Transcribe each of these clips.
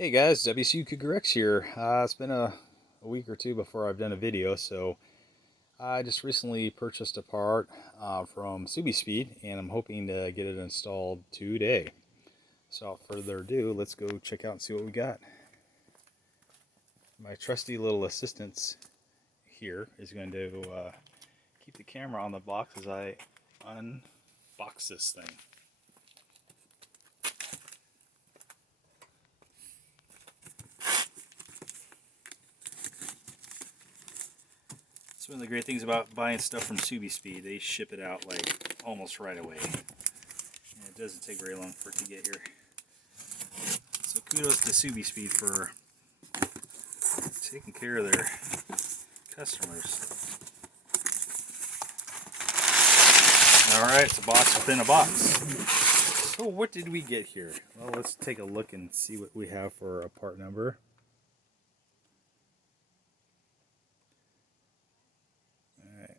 Hey guys, WRX here. It's been a week or two before I've done a video, so I just recently purchased a part from Speed, and I'm hoping to get it installed today. So without further ado, let's go check out and see what we got. My trusty little assistant here is going to keep the camera on the box as I unbox this thing. That's one of the great things about buying stuff from Speed. They ship it out like almost right away. And it doesn't take very long for it to get here. So kudos to Speed for taking care of their customers. Alright, it's a box within a box. So what did we get here? Well, let's take a look and see what we have for a part number. Alright.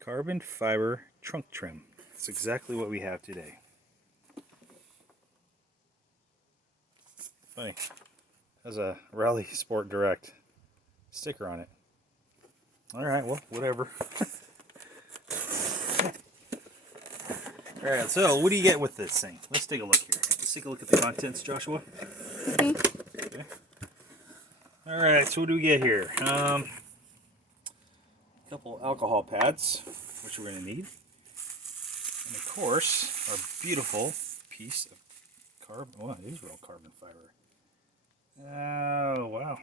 Carbon fiber trunk trim. That's exactly what we have today. Funny. Has a Rally Sport Direct sticker on it. Alright, well, whatever. Alright, so what do you get with this thing? Let's take a look here. Let's take a look at the contents, Joshua. Okay. Alright, so what do we get here? A couple alcohol pads, which we're going to need. And of course, our beautiful piece of carbon. Oh, it is real carbon fiber. Oh, wow.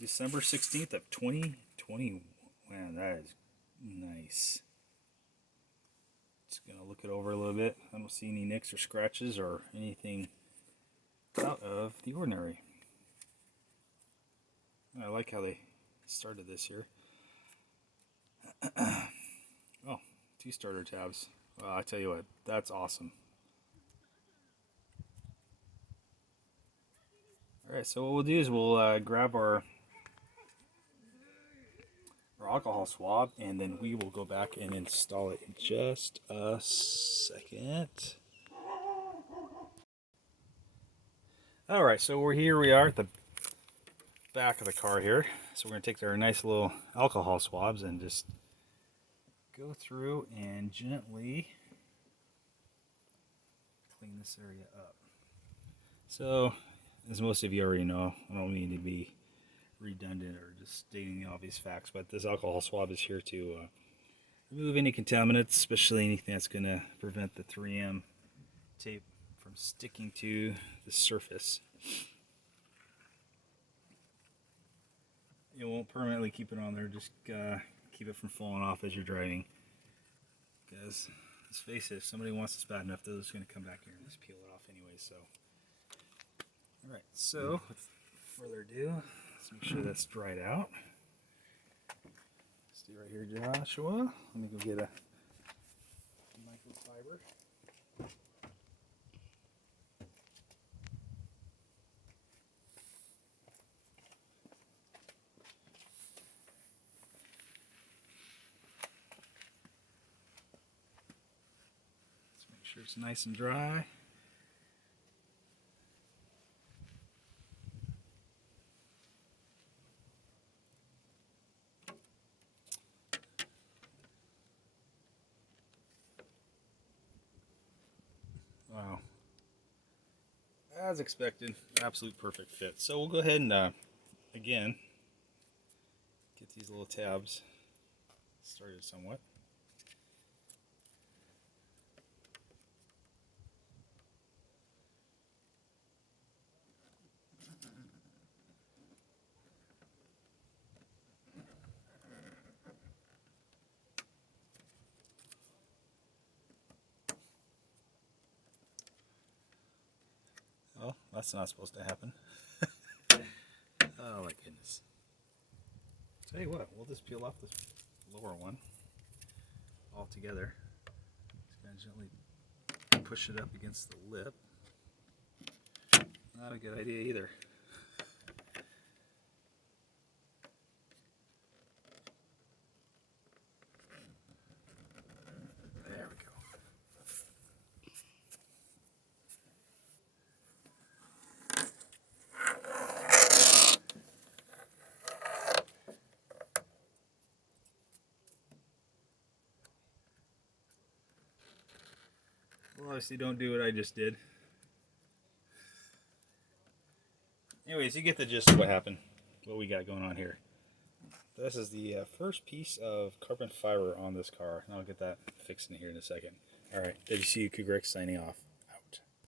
December 16th of 2020. Man, that is nice. Just going to look it over a little bit. I don't see any nicks or scratches or anything out of the ordinary. I like how they started this here. Oh, 2 starter tabs. Well, I tell you what, that's awesome. Alright, so what we'll do is we'll grab our alcohol swab, and then we will go back and install it in just a second. Alright, so we are at the back of the car here. So we're going to take our nice little alcohol swabs and just go through and gently clean this area up. So, as most of you already know, I don't mean to be redundant or just stating the obvious facts, but this alcohol swab is here to remove any contaminants, especially anything that's going to prevent the 3M tape from sticking to the surface. It won't permanently keep it on there, just keep it from falling off as you're driving. Because, let's face it, if somebody wants this bad enough, they're just going to come back here and just peel it off anyway. So, alright, so without further ado, let's make sure that's dried out. Stay right here, Joshua. Let me go get a microfiber. Let's make sure it's nice and dry. Wow. As expected, absolute perfect fit. So we'll go ahead and, again, get these little tabs started somewhat. Oh, that's not supposed to happen. Oh my goodness. Tell you what, we'll just peel off this lower one all together. Just gonna gently push it up against the lip. Not a good idea either. There we go. Well, obviously don't do what I just did. Anyways, you get the gist of what happened, what we got going on here. This is the first piece of carbon fiber on this car, and I'll get that fixed in here in a second. Alright, WCU Cougar X signing off.